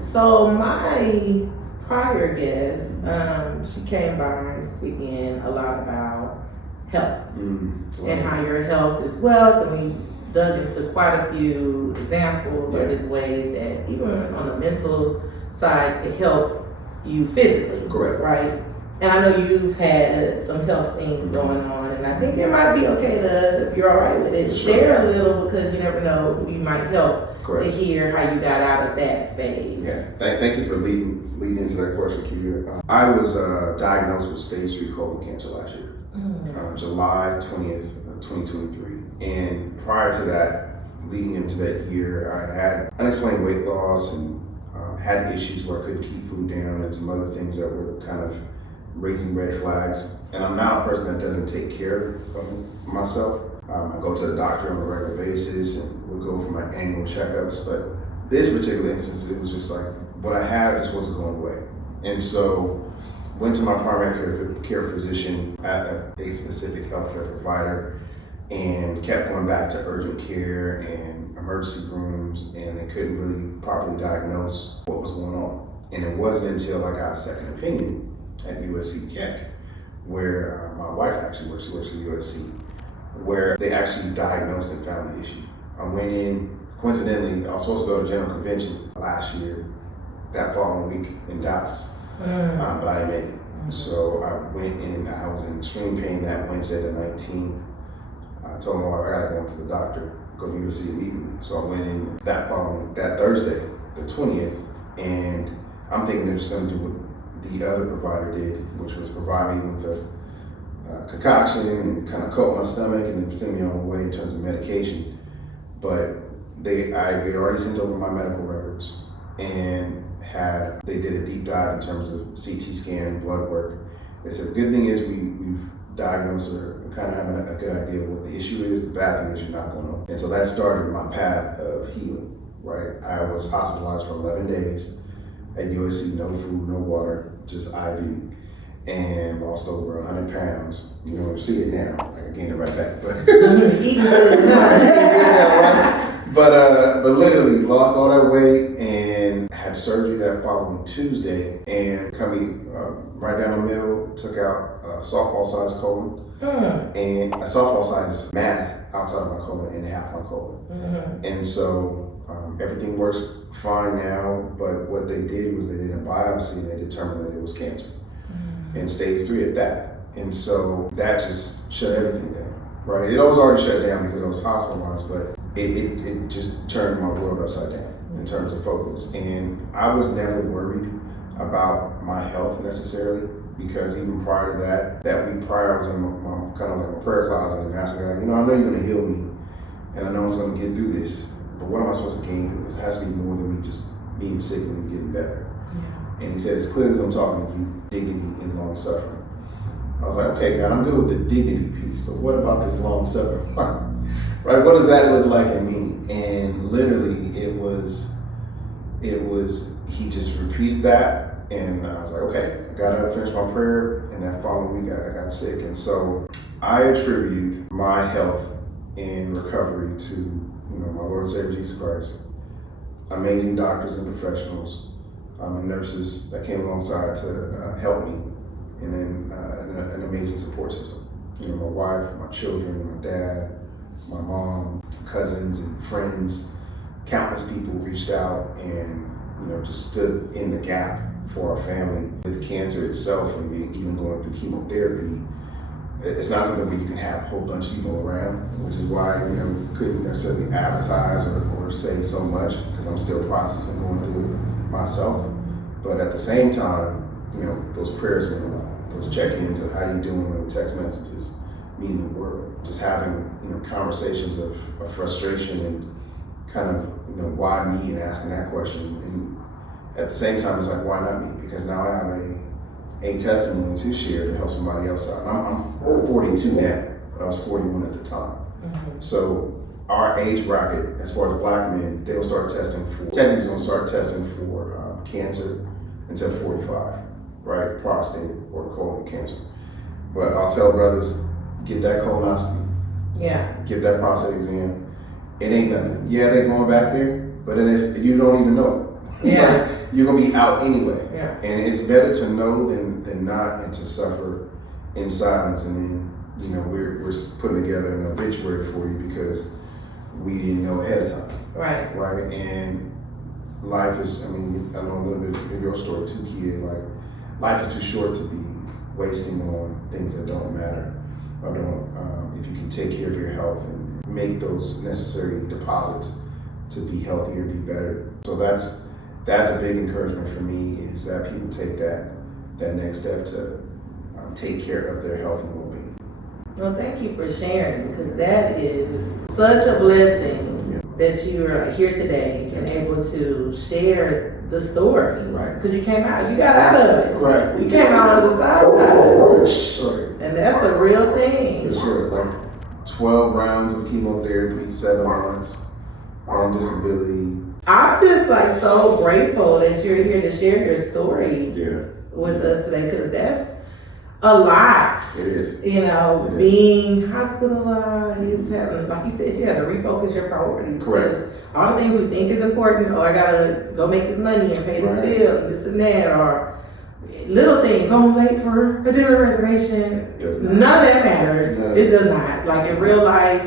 So my prior guest, she came by speaking a lot about health and how your health is wealth, and we dug into quite a few examples of just ways that even on the mental side can help you physically. Correct. Right? And I know you've had some health things going on, and I think it might be okay to, if you're all right with it, share a little, because you never know who you might help to hear how you got out of that phase. Yeah, thank you for leading into that question, Kia. I was diagnosed with stage 3 colon cancer last year, July 20th, 2023. And prior to that, leading into that year, I had unexplained weight loss and had issues where I couldn't keep food down and some other things that were kind of raising red flags. And I'm not a person that doesn't take care of myself. I go to the doctor on a regular basis and we'll go for my annual checkups. But this particular instance, it was just like what I had just wasn't going away. And so went to my primary care physician at a specific healthcare provider and kept going back to urgent care and emergency rooms, and they couldn't really properly diagnose what was going on. And it wasn't until I got a second opinion at USC Keck, where my wife actually works, she works at USC, where they actually diagnosed and found the issue. I went in, coincidentally, I was supposed to go to General Convention last year, that following week in Dallas, but I didn't make it. So I went in, I was in extreme pain that Wednesday the 19th. I told my wife I gotta go into the doctor, go to USC immediately. So I went in that Thursday, the 20th, and I'm thinking they're just gonna do what the other provider did, which was provide me with a concoction and kind of coat my stomach and then send me on my way in terms of medication. But I had already sent over my medical records and they did a deep dive in terms of CT scan and blood work. They said the good thing is we've diagnosed her, kind of having a good idea of what the issue is. The bad thing is you're not going on. And so that started my path of healing, right? I was hospitalized for 11 days at USC, no food, no water, just IV, and lost over 100 pounds. You know, see it now, I gained it right back, but but literally lost all that weight and had surgery that following Tuesday, and coming right down the middle, took out a softball size colon and a softball size mass outside of my colon and half my colon. And so everything works fine now, but what they did was they did a biopsy and they determined that it was cancer, and stage 3 at that. And so that just shut everything down, right? It was already shut down because I was hospitalized, but it just turned my world upside down in terms of focus. And I was never worried about my health necessarily, because even prior to that week prior, I was in my kind of like a prayer closet and asking God, I know you're gonna heal me, and I know it's gonna get through this, but what am I supposed to gain through this? It has to be more than me just being sick and getting better. And he said, as clearly as I'm talking to you, dignity in long suffering. I was like, okay, God, I'm good with the dignity piece, but what about this long suffering part? Right? What does that look like in me? And literally it was, he just repeated that, and I was like, okay, I got to finish my prayer, and that following week I got sick. And so I attribute my health and recovery to my Lord and Savior Jesus Christ, amazing doctors and professionals, and nurses that came alongside to help me, and then an amazing support system. My wife, my children, my dad, my mom, cousins and friends, countless people reached out and just stood in the gap for our family with cancer itself, and even going through chemotherapy. It's not something where you can have a whole bunch of people around, which is why we couldn't necessarily advertise or say so much, because I'm still processing, going through it myself. But at the same time, those prayers mean a lot. Those check-ins of how you doing, or text messages mean the world. Just having conversations of frustration and kind of why me, and asking that question. And at the same time, it's like, why not me? Because now I have a testimony to share to help somebody else out. I'm 42 now, but I was 41 at the time. So our age bracket, as far as black men, they don't start testing technically don't start testing for cancer until 45, right? Prostate or colon cancer. But I'll tell brothers, get that colonoscopy. Yeah. Get that prostate exam. It ain't nothing. Yeah, they're going back there, but then you don't even know it. Yeah. You're gonna be out anyway. Yeah. And it's better to know than not, and to suffer in silence. And then, you know, we're putting together an obituary for you because we didn't know ahead of time. Right. Right. And life is, I mean, I know a little bit of your story too, kid. Like, life is too short to be wasting on things that don't matter, or don't. If you can take care of your health and make those necessary deposits to be healthier, be better. So that's a big encouragement for me, is that people take that next step to take care of their health and well-being. Well, thank you for sharing, because that is such a blessing that you are here today and able to share the story. Right. Because you came out, you got out of it. Right. You came out on the side. Sorry. And that's a real thing. For sure. Like 12 rounds of chemotherapy, 7 months on disability. I'm just like so grateful that you're here to share your story with us today, because that's a lot. It is. You know, It is. being hospitalized, having, like you said, you had to refocus your priorities. Correct. Because all the things we think is important, or I gotta go make this money and pay this Right. bill and this and that, or little things, oh, I'm late for a dinner reservation. Does None not. of that matters. No. It does not. Like in real life,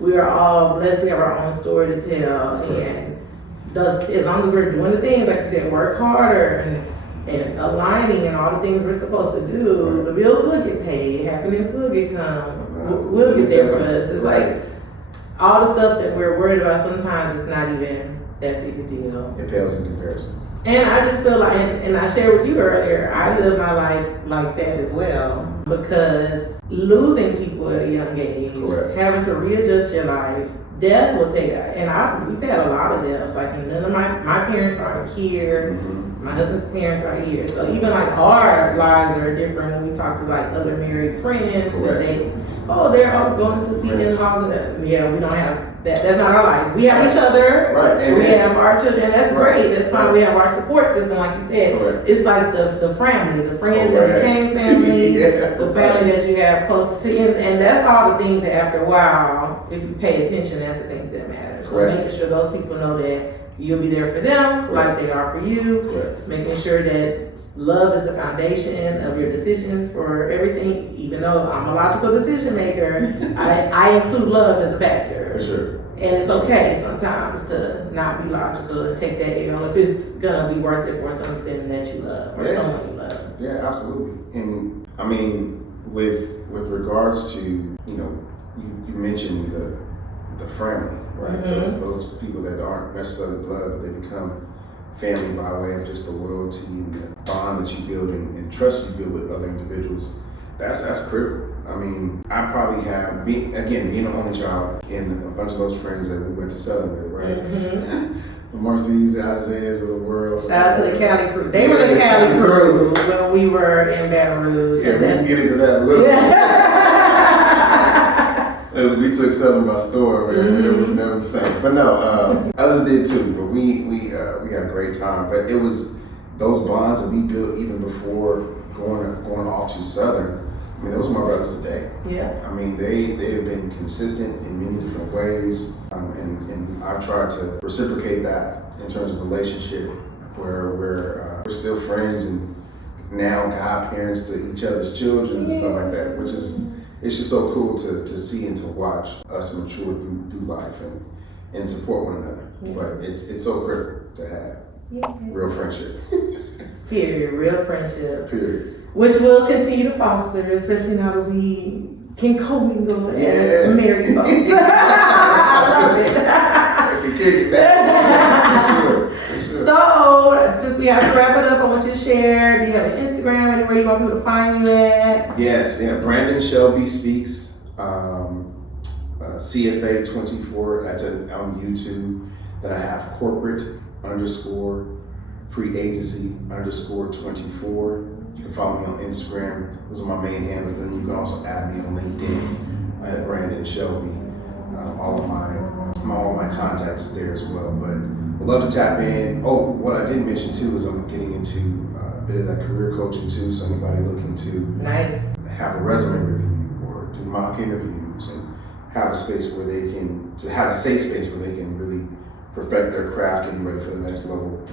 we are all blessed. We have our own story to tell, and thus, as long as we're doing the things, like you said, work harder and aligning and all the things we're supposed to do, the bills will get paid, happiness will get come, will get there for us. It's like all the stuff that we're worried about sometimes is not even that big a deal. It pales in comparison. And I just feel like, and I shared with you earlier, I live my life like that as well, because losing people at a young age, Correct. having to readjust your life, death will take, and we've had a lot of deaths. Like none of my parents aren't here. Mm-hmm. My husband's parents are here. So even like our lives are different when we talk to like other married friends. Correct. And they're all going to see in-laws. And yeah, we don't have that. That's not our life. We have each other. Right. And we have our children. That's Right. great. That's fine. We have our support system, like you said. Correct. It's like the family, the friends that became family, the family that you have close to you. And that's all the things that after a while, if you pay attention, that's the things that matter. So Correct. making sure those people know that you'll be there for them like they are for you. Correct. Making sure that love is the foundation of your decisions for everything. Even though I'm a logical decision maker, I include love as a factor. For sure. And it's okay sometimes to not be logical and take that, if it's gonna be worth it for something that you love or someone you love. Yeah, absolutely. And I mean, with regards to, you mentioned the family, right? Mm-hmm. Those people that aren't necessarily blood, but they become family by way of just the loyalty and the bond that you build and trust you build with other individuals. That's critical. I mean, I probably have, being an only child, and a bunch of those friends that we went to Southern with, right? Mm-hmm. The Marcy's, the Isaiahs of the world. Shout out to the Cali crew. They were the Cali crew when we were in Baton Rouge. Yeah, we can get into that a little bit. We took Southern by storm, man. Mm-hmm. It was never the same. But no, others did too. But we had a great time. But it was those bonds that we built even before going off to Southern. I mean, those are my brothers today. Yeah. I mean, they have been consistent in many different ways, and I've tried to reciprocate that in terms of relationship, where we're still friends and now godparents to each other's children and stuff like that, which is, it's just so cool to see and to watch us mature through life and support one another. Yeah. But it's so critical to have real friendship. Period. Real friendship. Period. Which we'll continue to foster, especially now that we can commingle as married folks. I love it. So, since we have to wrap it up, I want you to share. Do you have an Instagram, anywhere you want people to find you at? Yes, Brandon Shelby Speaks, CFA 24. That's on YouTube. Then I have corporate _ free agency _ 24. You can follow me on Instagram. Those are my main handles. And you can also add me on LinkedIn at Brandon Shelby. All of my contacts there as well. But I'd love to tap in. Oh, what I didn't mention too is I'm getting into a bit of that career coaching too. So anybody looking to have a resume review or do mock interviews and have a space where they can have a safe space where they can really perfect their craft and ready for the next level,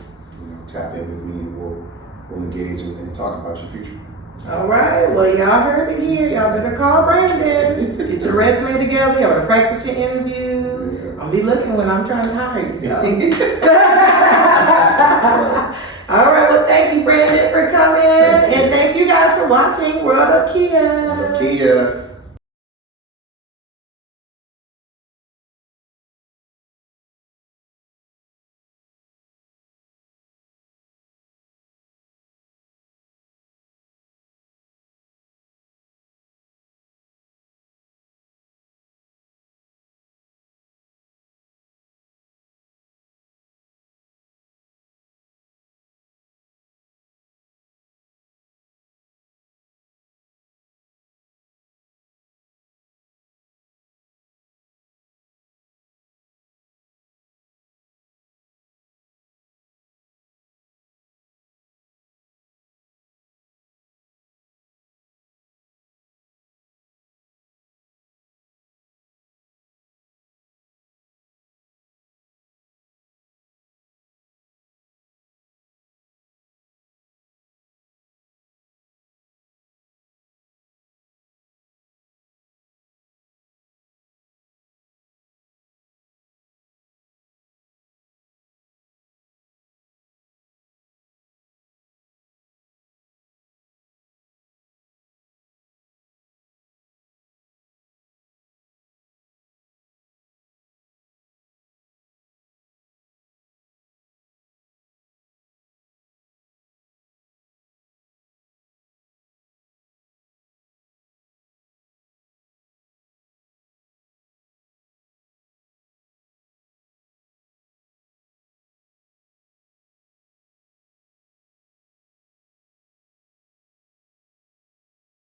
tap in with me and we'll engage and talk about your future. All right, well, y'all heard it here. Y'all better call Brandon. Get your resume together. Y'all to practice your interviews. I'll be looking when I'm trying to hire you. So.